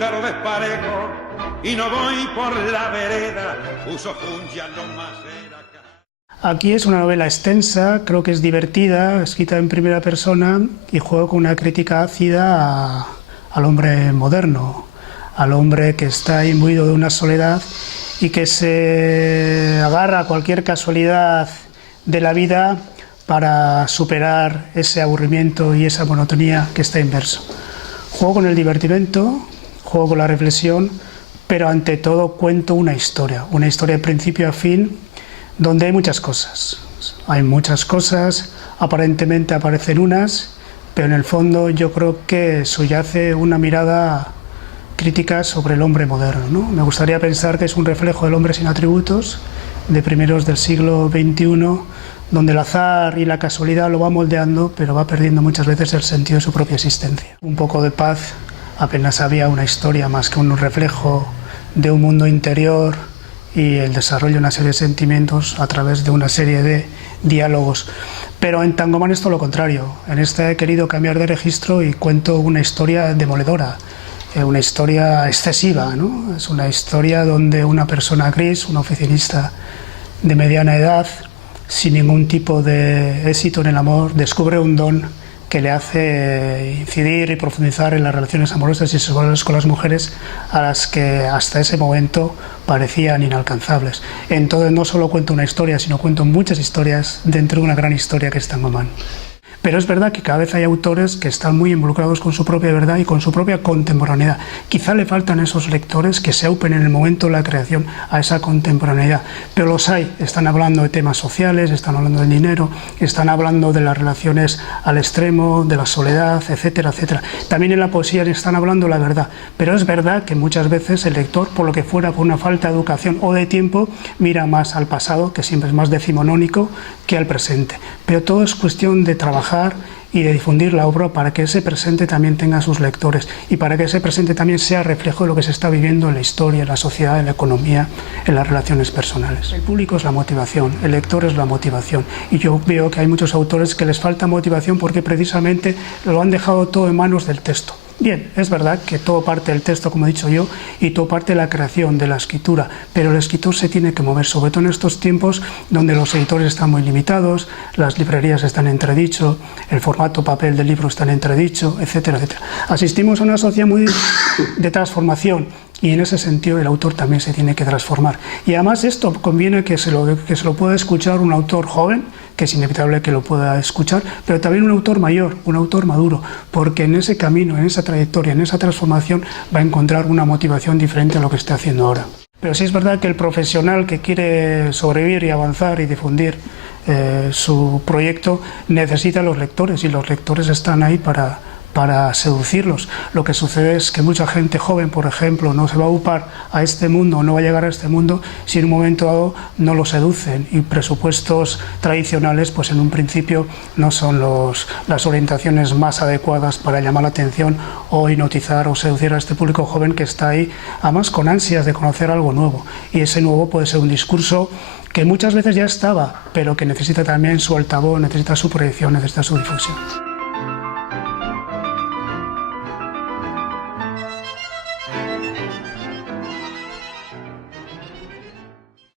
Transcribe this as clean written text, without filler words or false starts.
encuentro desparejo y no voy por la vereda, uso ya no más era. Aquí es una novela extensa, creo que es divertida, escrita en primera persona y juego con una crítica ácida al hombre moderno, al hombre que está imbuido de una soledad y que se agarra a cualquier casualidad de la vida para superar ese aburrimiento y esa monotonía que está inmerso. Juego con el divertimento, juego con la reflexión, pero ante todo cuento una historia de principio a fin, donde hay muchas cosas. Hay muchas cosas, aparentemente aparecen unas, pero en el fondo yo creo que subyace una mirada crítica sobre el hombre moderno, ¿no? Me gustaría pensar que es un reflejo del hombre sin atributos, de primeros del siglo XXI, donde el azar y la casualidad lo va moldeando, pero va perdiendo muchas veces el sentido de su propia existencia. Un poco de paz, apenas había una historia más que un reflejo de un mundo interior y el desarrollo de una serie de sentimientos a través de una serie de diálogos. Pero en Tangoman es todo lo contrario. En esta he querido cambiar de registro y cuento una historia demoledora, una historia excesiva, ¿no? Es una historia donde una persona gris, un oficinista de mediana edad, sin ningún tipo de éxito en el amor, descubre un don que le hace incidir y profundizar en las relaciones amorosas y sexuales con las mujeres a las que hasta ese momento parecían inalcanzables. Entonces no solo cuento una historia, sino cuento muchas historias dentro de una gran historia que es Tangoman. Pero es verdad que cada vez hay autores que están muy involucrados con su propia verdad y con su propia contemporaneidad. Quizá le faltan esos lectores que se aupen en el momento de la creación a esa contemporaneidad, pero los hay. Están hablando de temas sociales, están hablando del dinero, están hablando de las relaciones al extremo, de la soledad, etcétera, etcétera. También en la poesía están hablando la verdad, pero es verdad que muchas veces el lector, por lo que fuera, por una falta de educación o de tiempo, mira más al pasado, que siempre es más decimonónico, que al presente. Pero todo es cuestión de trabajar y de difundir la obra para que ese presente también tenga sus lectores y para que ese presente también sea reflejo de lo que se está viviendo en la historia, en la sociedad, en la economía, en las relaciones personales. El público es la motivación, el lector es la motivación, y yo veo que hay muchos autores que les falta motivación porque precisamente lo han dejado todo en manos del texto. Bien, es verdad que todo parte del texto, como he dicho yo, y todo parte de la creación, de la escritura, pero el escritor se tiene que mover, sobre todo en estos tiempos donde los editores están muy limitados, las librerías están en entredicho, el formato papel del libro está en entredicho, etcétera, etcétera. Asistimos a una sociedad muy de transformación y en ese sentido el autor también se tiene que transformar. Y además esto conviene que se lo pueda escuchar un autor joven, que es inevitable que lo pueda escuchar, pero también un autor mayor, un autor maduro, porque en ese camino, en esa trayectoria, en esa transformación va a encontrar una motivación diferente a lo que está haciendo ahora. Pero sí es verdad que el profesional que quiere sobrevivir y avanzar y difundir su proyecto necesita a los lectores, y los lectores están ahí para seducirlos. Lo que sucede es que mucha gente joven, por ejemplo, no se va a upar a este mundo, no va a llegar a este mundo si en un momento dado no lo seducen, y presupuestos tradicionales pues en un principio no son las orientaciones más adecuadas para llamar la atención o hipnotizar o seducir a este público joven que está ahí, además con ansias de conocer algo nuevo, y ese nuevo puede ser un discurso que muchas veces ya estaba, pero que necesita también su altavoz, necesita su proyección, necesita su difusión.